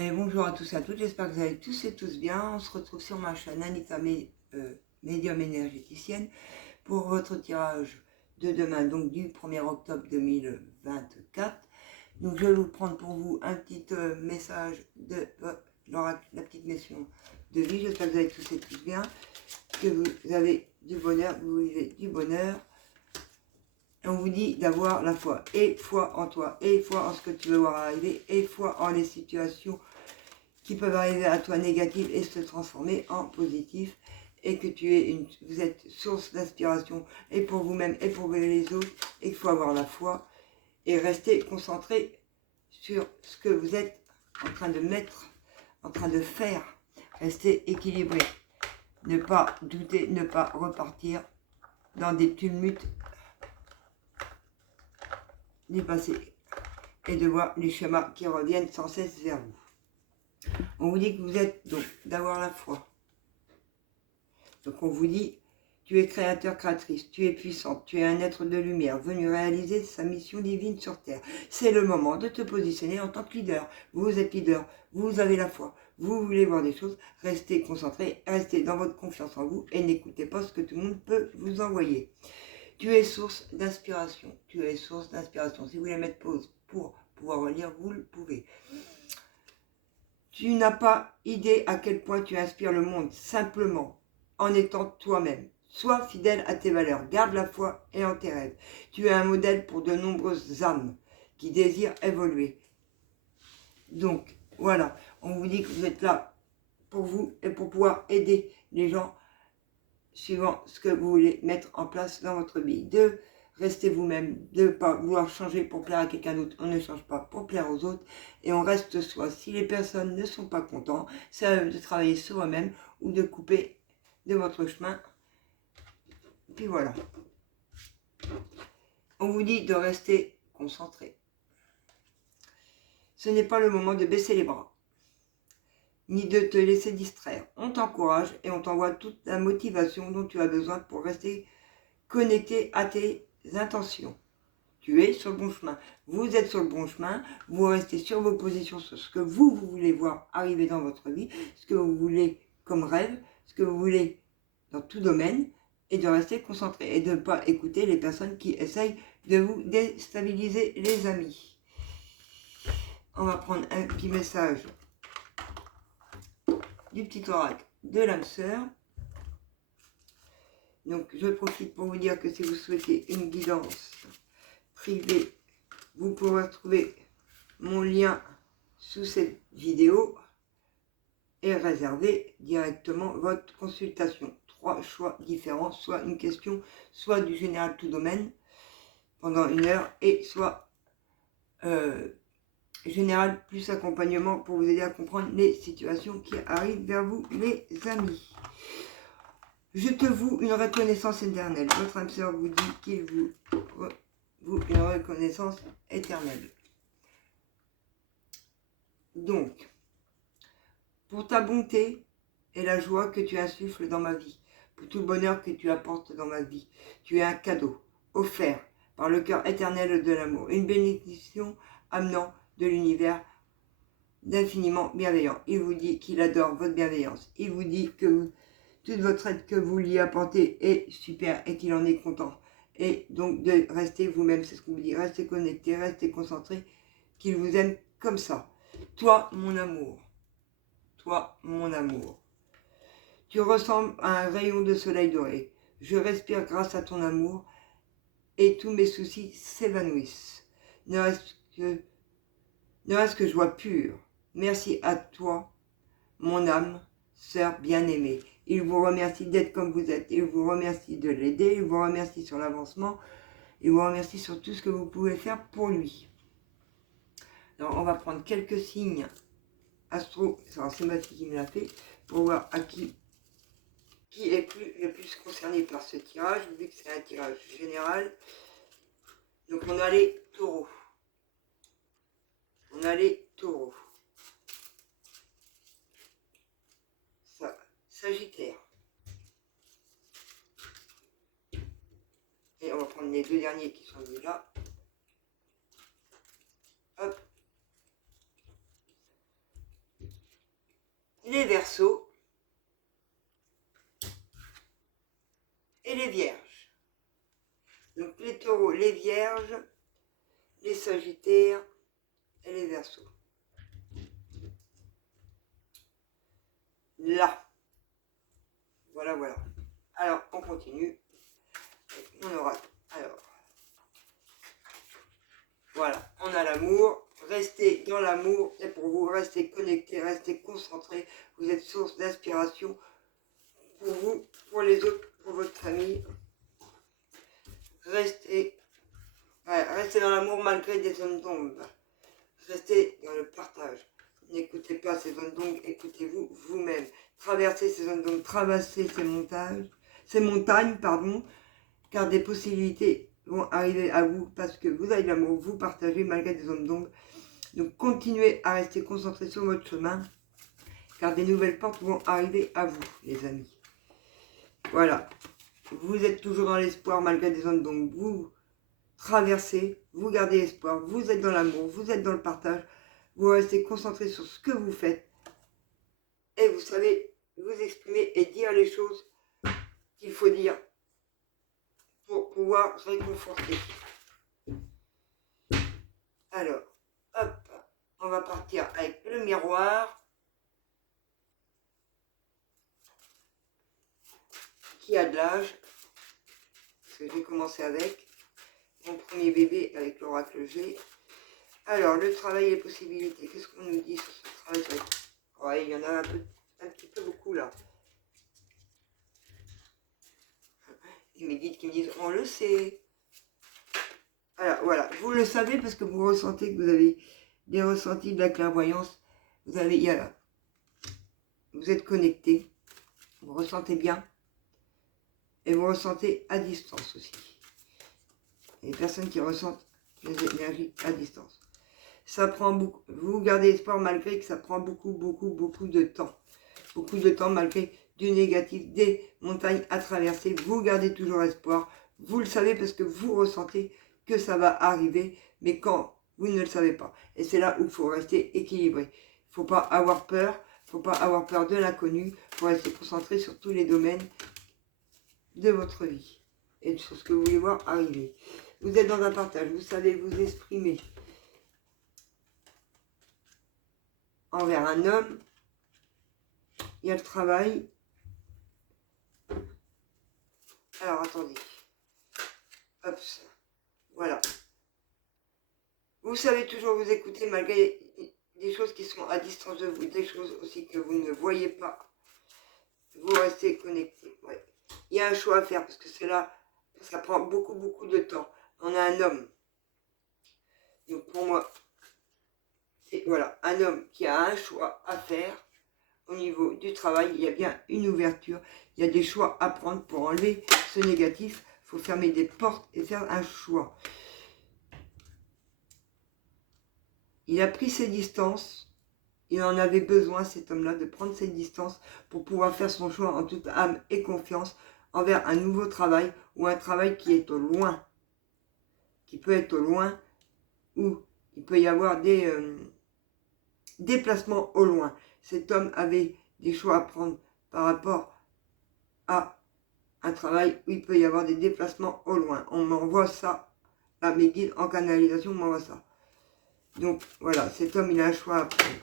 Et bonjour à tous et à toutes, j'espère que vous allez tous et tous bien. On se retrouve sur ma chaîne Anita Médium énergéticienne pour votre tirage de demain, donc du 1er octobre 2024. Donc je vais vous prendre pour vous un petit message de l'oracle, la petite mission de vie. J'espère que vous allez tous et tous bien, que vous avez du bonheur, que vous vivez du bonheur. On vous dit d'avoir la foi, et foi en toi, et foi en ce que tu veux voir arriver, et foi en les situations qui peuvent arriver à toi négatives et se transformer en positif, et que vous êtes source d'inspiration et pour vous-même et pour les autres, et qu'il faut avoir la foi et rester concentré sur ce que vous êtes en train de mettre, en train de faire. Rester équilibré, ne pas douter, ne pas repartir dans des tumultes du passé et de voir les schémas qui reviennent sans cesse vers vous. On vous dit que vous êtes donc d'avoir la foi. Donc on vous dit, tu es créateur, créatrice, tu es puissante, tu es un être de lumière venu réaliser sa mission divine sur Terre. C'est le moment de te positionner en tant que leader. Vous êtes leader, vous avez la foi, vous voulez voir des choses, restez concentré, restez dans votre confiance en vous et n'écoutez pas ce que tout le monde peut vous envoyer. Tu es source d'inspiration, tu es source d'inspiration. Si vous voulez mettre pause pour pouvoir relire, vous le pouvez. Tu n'as pas idée à quel point tu inspires le monde, simplement en étant toi-même. Sois fidèle à tes valeurs, garde la foi et en tes rêves. Tu es un modèle pour de nombreuses âmes qui désirent évoluer. Donc, voilà, on vous dit que vous êtes là pour vous et pour pouvoir aider les gens suivant ce que vous voulez mettre en place dans votre vie. De rester vous-même, de ne pas vouloir changer pour plaire à quelqu'un d'autre. On ne change pas pour plaire aux autres et on reste soi. Si les personnes ne sont pas contentes, c'est à eux de travailler sur eux-mêmes ou de couper de votre chemin. Puis voilà. On vous dit de rester concentré. Ce n'est pas le moment de baisser les bras, ni de te laisser distraire. On t'encourage et on t'envoie toute la motivation dont tu as besoin pour rester connecté à tes intentions. Tu es sur le bon chemin. Vous êtes sur le bon chemin. Vous restez sur vos positions, sur ce que vous voulez voir arriver dans votre vie, ce que vous voulez comme rêve, ce que vous voulez dans tout domaine, et de rester concentré et de ne pas écouter les personnes qui essayent de vous déstabiliser, les amis. On va prendre un petit message du petit oracle de l'âme sœur. Donc je profite pour vous dire que si vous souhaitez une guidance privée, vous pourrez retrouver mon lien sous cette vidéo et réserver directement votre consultation. 3 choix différents, soit une question, soit du général tout domaine pendant 1 heure, et soit général plus accompagnement pour vous aider à comprendre les situations qui arrivent vers vous, les amis. Je te voue une reconnaissance éternelle. Votre âme sœur vous dit qu'il vous une reconnaissance éternelle. Donc, pour ta bonté et la joie que tu insuffles dans ma vie, pour tout le bonheur que tu apportes dans ma vie, tu es un cadeau offert par le cœur éternel de l'amour, une bénédiction amenant de l'univers d'infiniment bienveillant. Il vous dit qu'il adore votre bienveillance. Il vous dit que toute votre aide que vous lui apportez est super et qu'il en est content. Et donc de rester vous-même, c'est ce qu'on vous dit, restez connecté, restez concentré, qu'il vous aime comme ça. Toi, mon amour. Toi, mon amour. Tu ressembles à un rayon de soleil doré. Je respire grâce à ton amour et tous mes soucis s'évanouissent. Ne reste que joie pure. Merci à toi, mon âme, sœur bien-aimée. Il vous remercie d'être comme vous êtes. Il vous remercie de l'aider. Il vous remercie sur l'avancement. Il vous remercie sur tout ce que vous pouvez faire pour lui. Alors, on va prendre quelques signes astro. C'est ma fille qui me l'a fait pour voir à qui est le plus concerné par ce tirage, vu que c'est un tirage général. Donc on a les taureaux. On a les taureaux. Sagittaire. Et on va prendre les 2 derniers qui sont mis là. Hop. les Verseaux et les Vierges. Donc les Taureaux, les Vierges, les Sagittaires et les Verseaux. Là. Voilà, voilà. Alors, on continue. On aura... Alors, voilà, on a l'amour. Restez dans l'amour. Et pour vous, restez connectés, restez concentrés. Vous êtes source d'inspiration pour vous, pour les autres, pour votre famille. Restez, restez dans l'amour malgré des zones d'ombre. Restez dans le partage. N'écoutez pas ces zones d'ombre, écoutez-vous vous-même. Traversez ces zones d'ombre, traversez ces montagnes, car des possibilités vont arriver à vous parce que vous avez de l'amour, vous partagez malgré des zones d'ombre. Donc continuez à rester concentré sur votre chemin, car des nouvelles portes vont arriver à vous, les amis. Voilà. Vous êtes toujours dans l'espoir malgré des zones d'ombre. Vous traversez, vous gardez espoir, vous êtes dans l'amour, vous êtes dans le partage. Vous restez concentré sur ce que vous faites. Et vous savez vous exprimer et dire les choses qu'il faut dire pour pouvoir se réconforter. Alors, hop, on va partir avec le miroir qui a de l'âge, parce que j'ai commencé avec mon premier bébé avec l'oracle G. Alors, le travail et les possibilités, qu'est-ce qu'on nous dit sur ce travail? Ouais, il y en a un petit peu beaucoup là. Et mes guides qui me disent, on le sait. Alors voilà, vous le savez parce que vous ressentez que vous avez des ressentis de la clairvoyance. Vous êtes connecté, vous ressentez bien. Et vous ressentez à distance aussi. Il y a des personnes qui ressentent les énergies à distance. Ça prend beaucoup, vous gardez espoir malgré que ça prend beaucoup de temps. Beaucoup de temps malgré du négatif, des montagnes à traverser. Vous gardez toujours espoir. Vous le savez parce que vous ressentez que ça va arriver. Mais quand vous ne le savez pas. Et c'est là où il faut rester équilibré. Il ne faut pas avoir peur. Il ne faut pas avoir peur de l'inconnu. Il faut rester concentré sur tous les domaines de votre vie. Et sur ce que vous voulez voir arriver. Vous êtes dans un partage. Vous savez vous exprimer envers un homme. Il y a le travail. Alors, attendez. Hop, voilà. Vous savez toujours vous écouter malgré des choses qui sont à distance de vous, des choses aussi que vous ne voyez pas. Vous restez connecté. Ouais. Il y a un choix à faire parce que c'est là, ça prend beaucoup de temps. On a un homme. Donc pour moi, c'est voilà, un homme qui a un choix à faire au niveau du travail. Il y a bien une ouverture. Il y a des choix à prendre pour enlever ce négatif. Il faut fermer des portes et faire un choix. Il a pris ses distances. Il en avait besoin, cet homme-là, de prendre ses distances pour pouvoir faire son choix en toute âme et confiance envers un nouveau travail ou un travail qui est au loin. Qui peut être au loin ou il peut y avoir des déplacements au loin. Cet homme avait des choix à prendre par rapport à un travail où il peut y avoir des déplacements au loin. On m'envoie ça, là, mes guides en canalisation m'envoient ça. Donc voilà, cet homme, il a un choix à prendre.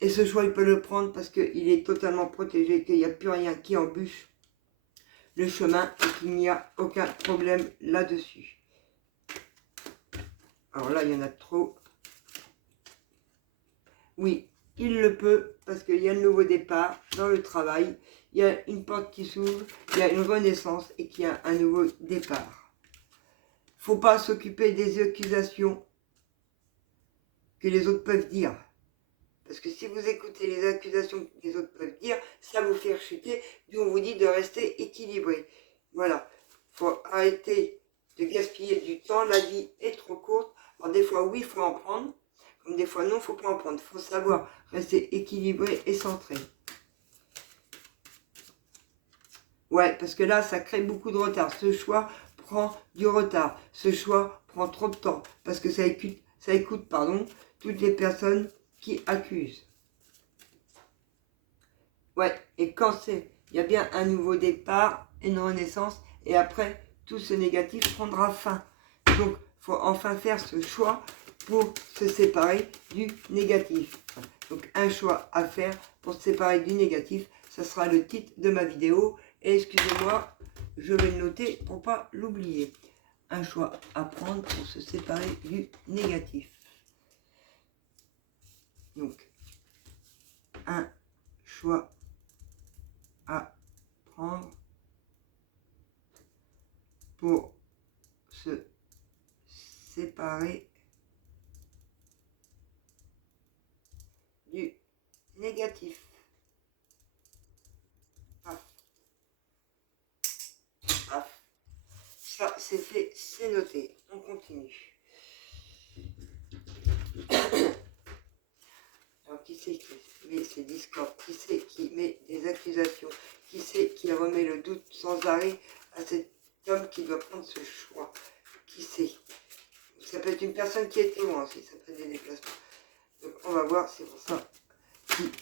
Et ce choix, il peut le prendre parce qu'il est totalement protégé, qu'il n'y a plus rien qui embûche le chemin et qu'il n'y a aucun problème là-dessus. Alors là, il y en a trop. Oui, il le peut parce qu'il y a un nouveau départ dans le travail. Il y a une porte qui s'ouvre, il y a une renaissance et qu'il y a un nouveau départ. Il ne faut pas s'occuper des accusations que les autres peuvent dire. Parce que si vous écoutez les accusations que les autres peuvent dire, ça vous fait chuter, d'où on vous dit de rester équilibré. Voilà, il faut arrêter de gaspiller du temps, la vie est trop courte. Alors des fois oui, il faut en prendre, comme des fois non, il ne faut pas en prendre. Il faut savoir rester équilibré et centré. Ouais, parce que là, ça crée beaucoup de retard. Ce choix prend du retard. Ce choix prend trop de temps. Parce que ça écoute toutes les personnes qui accusent. Ouais, et quand c'est, il y a bien un nouveau départ, une renaissance, et après, tout ce négatif prendra fin. Donc, il faut enfin faire ce choix pour se séparer du négatif. Donc, un choix à faire pour se séparer du négatif, ça sera le titre de ma vidéo. Et excusez-moi, je vais le noter pour pas l'oublier. Un choix à prendre pour se séparer du négatif. Donc, un choix à prendre pour se séparer du négatif. Paf. Paf. Ça, c'est fait, c'est noté. On continue. Alors, qui c'est qui met ses discords? Qui c'est qui met des accusations? Qui c'est qui remet le doute sans arrêt à cet homme qui doit prendre ce choix? Qui c'est? Ça peut être une personne qui est loin aussi, ça peut être des déplacements. Donc, on va voir, c'est pour ça. Qui...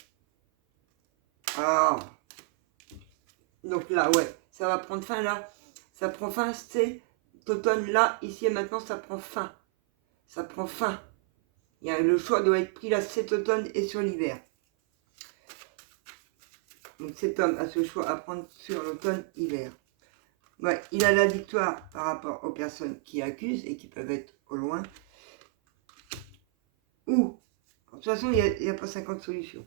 Ah. Donc là, ouais, ça va prendre fin là. Ça prend fin, c'est automne là, ici et maintenant, ça prend fin. Ça prend fin. Le choix doit être pris là cet automne et sur l'hiver. Donc cet homme a ce choix à prendre sur l'automne-hiver. Ouais, il a la victoire par rapport aux personnes qui accusent et qui peuvent être au loin. Ou, de toute façon, il n'y a pas 50 solutions.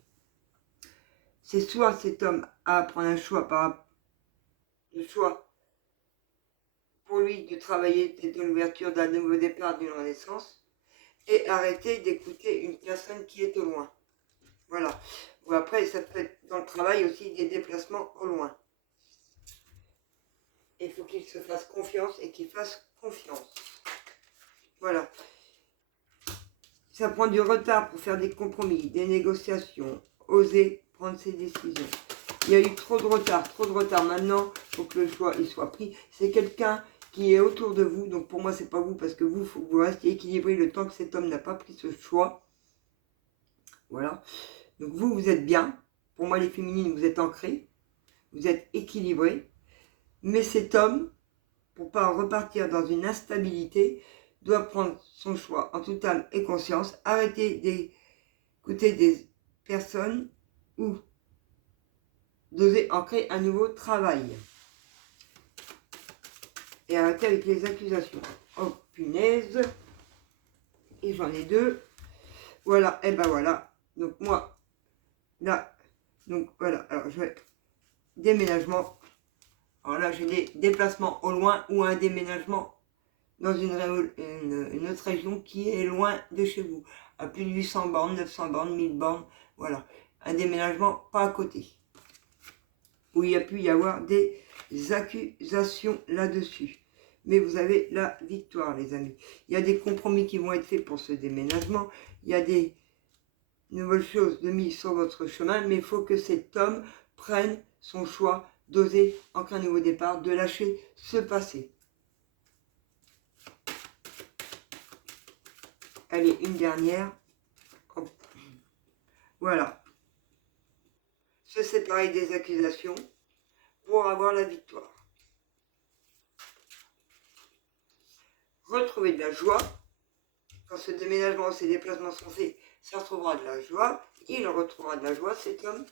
C'est soit cet homme a à prendre un choix le choix pour lui de travailler de l'ouverture d'un nouveau départ, d'une renaissance, et arrêter d'écouter une personne qui est au loin. Voilà. Ou après, ça peut être dans le travail aussi des déplacements au loin. Il faut qu'il se fasse confiance et qu'il fasse confiance. Voilà. Ça prend du retard pour faire des compromis, des négociations, oser prendre ses décisions. Il y a eu trop de retard, trop de retard. Maintenant, il faut que le choix il soit pris. C'est quelqu'un qui est autour de vous. Donc pour moi, c'est pas vous parce que vous, il faut que vous restiez équilibré le temps que cet homme n'a pas pris ce choix. Voilà. Donc vous, vous êtes bien. Pour moi, les féminines, vous êtes ancrées. Vous êtes équilibrés. Mais cet homme, pour pas repartir dans une instabilité, doit prendre son choix en toute âme et conscience. Arrêter d'écouter des personnes ou d'oser ancrer un nouveau travail. Et arrêter avec les accusations. Oh punaise. Et j'en ai deux. Voilà, et ben voilà. Donc moi, là, donc voilà. Alors je vais déménagement. Alors là, j'ai des déplacements au loin ou un déménagement dans une autre région qui est loin de chez vous. À plus de 800 bornes, 900 bornes, 1000 bornes. Voilà. Un déménagement pas à côté. Où il y a pu y avoir des accusations là-dessus. Mais vous avez la victoire, les amis. Il y a des compromis qui vont être faits pour ce déménagement. Il y a des nouvelles choses de mise sur votre chemin. Mais il faut que cet homme prenne son choix d'oser ancrer un nouveau départ, de lâcher ce passé. Allez, une dernière. Voilà. Se séparer des accusations pour avoir la victoire. Retrouver de la joie. Quand ce déménagement, ces déplacements sont faits, ça retrouvera de la joie. Il retrouvera de la joie, cet homme.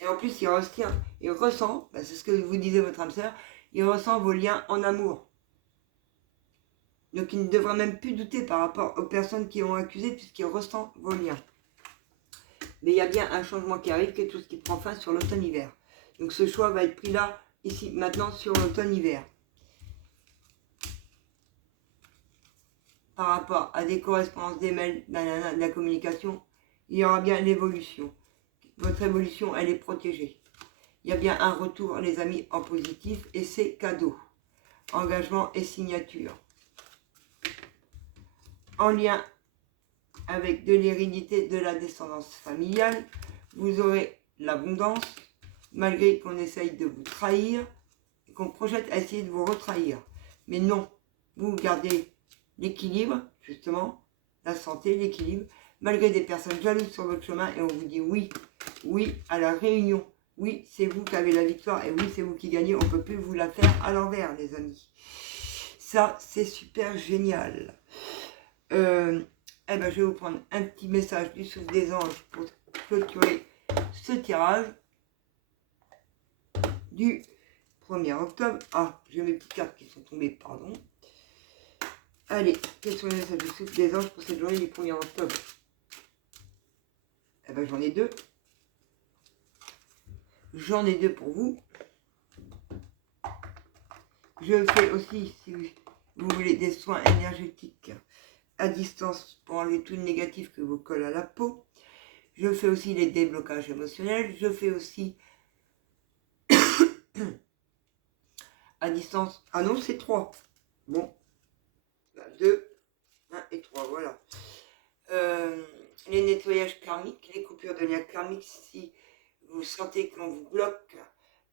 Et en plus, il ressent, c'est ce que vous disait votre âme sœur, il ressent vos liens en amour. Donc il ne devra même plus douter par rapport aux personnes qui ont accusé, puisqu'il ressent vos liens. Mais il y a bien un changement qui arrive, quelque chose qui prend fin sur l'automne-hiver. Donc ce choix va être pris là, ici, maintenant, sur l'automne-hiver. Par rapport à des correspondances, des mails, de la communication, il y aura bien l'évolution. Votre évolution, elle est protégée. Il y a bien un retour, les amis, en positif, et c'est cadeau. Engagement et signature. En lien avec de l'hérédité, de la descendance familiale, vous aurez l'abondance, malgré qu'on essaye de vous trahir, et qu'on projette à essayer de vous retrahir. Mais non, vous gardez l'équilibre, justement, la santé, l'équilibre, malgré des personnes jalouses sur votre chemin, et on vous dit oui, oui à la réunion. Oui, c'est vous qui avez la victoire et oui, c'est vous qui gagnez. On ne peut plus vous la faire à l'envers, les amis. Ça, c'est super génial. Eh ben, je vais vous prendre un petit message du souffle des anges pour clôturer ce tirage du 1er octobre. Ah, j'ai mes petites cartes qui sont tombées, pardon. Allez, quels sont les messages du souffle des anges pour cette journée du 1er octobre? Eh ben, j'en ai deux. J'en ai deux pour vous. Je fais aussi, si vous voulez, des soins énergétiques à distance pour enlever tout le négatif que vous colle à la peau. Je fais aussi les déblocages émotionnels. Je fais aussi à distance. Ah non, c'est 3. Bon. 2, 1 et 3, voilà. Les nettoyages karmiques, les coupures de liens karmiques, si vous sentez qu'on vous bloque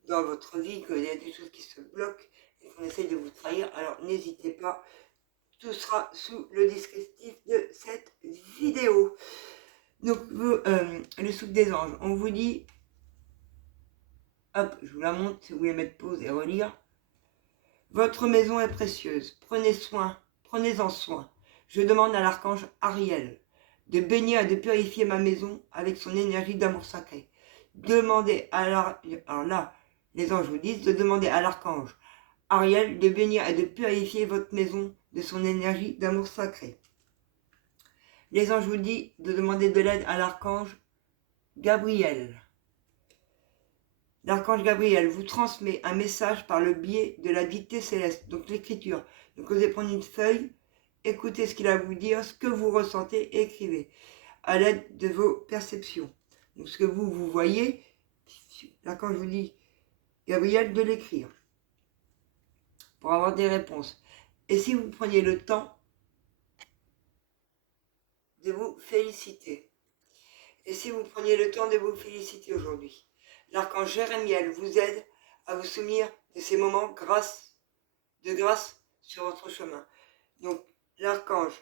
dans votre vie, qu'il y a des choses qui se bloquent et qu'on essaye de vous trahir, alors n'hésitez pas. Tout sera sous le descriptif de cette vidéo. Donc, le souffle des anges, on vous dit, hop, je vous la montre si vous voulez mettre pause et relire. Votre maison est précieuse, prenez-en soin. Je demande à l'archange Ariel de bénir et de purifier ma maison avec son énergie d'amour sacré. Demandez alors là, les anges vous disent de demander à l'archange Ariel de bénir et de purifier votre maison de son énergie d'amour sacré. Les anges vous disent de demander de l'aide à l'archange Gabriel. L'archange Gabriel vous transmet un message par le biais de la dictée céleste, donc l'écriture. Donc vous allez prendre une feuille, écoutez ce qu'il a à vous dire, ce que vous ressentez, et écrivez à l'aide de vos perceptions. Donc ce que vous voyez, l'archange vous dit Gabriel de l'écrire pour avoir des réponses. Et si vous preniez le temps de vous féliciter, et si vous preniez le temps de vous féliciter aujourd'hui, l'archange Jérémiel vous aide à vous souvenir de ces moments de grâce sur votre chemin. Donc, l'archange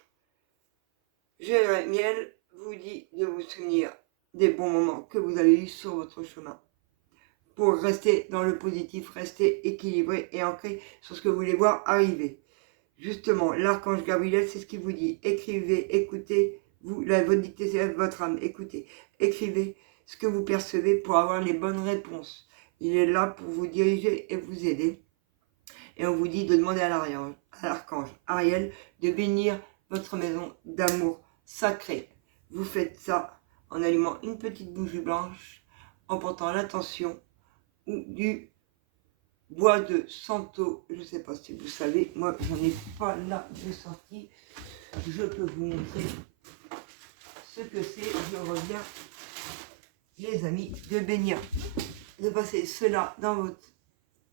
Jérémiel vous dit de vous souvenir des bons moments que vous avez eus sur votre chemin. Pour rester dans le positif, rester équilibré et ancré sur ce que vous voulez voir arriver. Justement, l'archange Gabriel, c'est ce qu'il vous dit. Écrivez, écoutez, votre dictée, c'est votre âme. Écoutez, écrivez ce que vous percevez pour avoir les bonnes réponses. Il est là pour vous diriger et vous aider. Et on vous dit de demander à l'archange Ariel de bénir votre maison d'amour sacré. Vous faites ça en allumant une petite bougie blanche, en portant l'intention ou du bois de Santo. Je ne sais pas si vous savez, moi j'en ai pas là de sortie. Je peux vous montrer ce que c'est. Je reviens, les amis, de bénir, de passer cela dans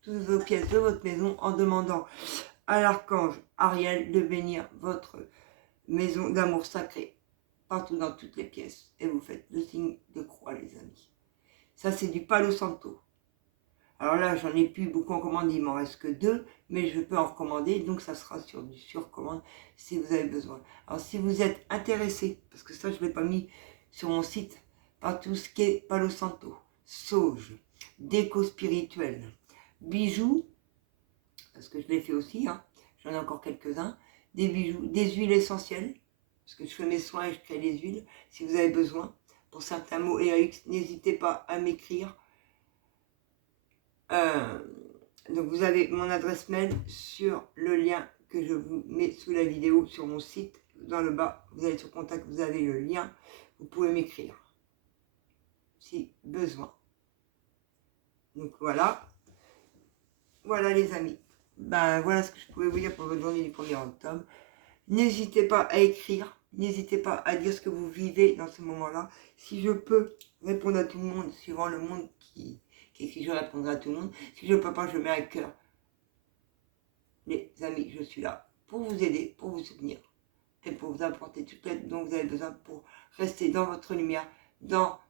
toutes vos pièces de votre maison en demandant à l'archange Ariel de bénir votre maison d'amour sacré partout dans toutes les pièces. Et vous faites le signe de croix, les amis. Ça, c'est du Palo Santo. Alors là, j'en ai plus beaucoup en commande, il m'en reste que 2, mais je peux en recommander, donc ça sera sur du surcommande si vous avez besoin. Alors si vous êtes intéressé, parce que ça je ne l'ai pas mis sur mon site, par tout ce qui est Palo Santo, sauge, déco spirituelle, bijoux, parce que je l'ai fait aussi, hein, j'en ai encore quelques-uns, des bijoux, des huiles essentielles, parce que je fais mes soins et je crée les huiles, si vous avez besoin. Pour certains mots et AX, n'hésitez pas à m'écrire. Donc vous avez mon adresse mail sur le lien que je vous mets sous la vidéo sur mon site. Dans le bas, vous allez sur contact, vous avez le lien. Vous pouvez m'écrire si besoin. Donc voilà. Voilà les amis. Ben voilà ce que je pouvais vous dire pour votre journée du 1er octobre. N'hésitez pas à écrire. N'hésitez pas à dire ce que vous vivez dans ce moment-là. Si je peux répondre à tout le monde, suivant le monde qui écrit, je répondrai à tout le monde. Si je ne peux pas, je mets à cœur. Les amis, je suis là pour vous aider, pour vous soutenir et pour vous apporter toute l'aide dont vous avez besoin pour rester dans votre lumière, dans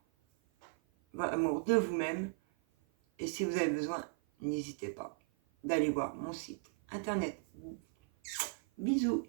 l'amour de vous-même. Et si vous avez besoin, n'hésitez pas d'aller voir mon site internet. Bisous.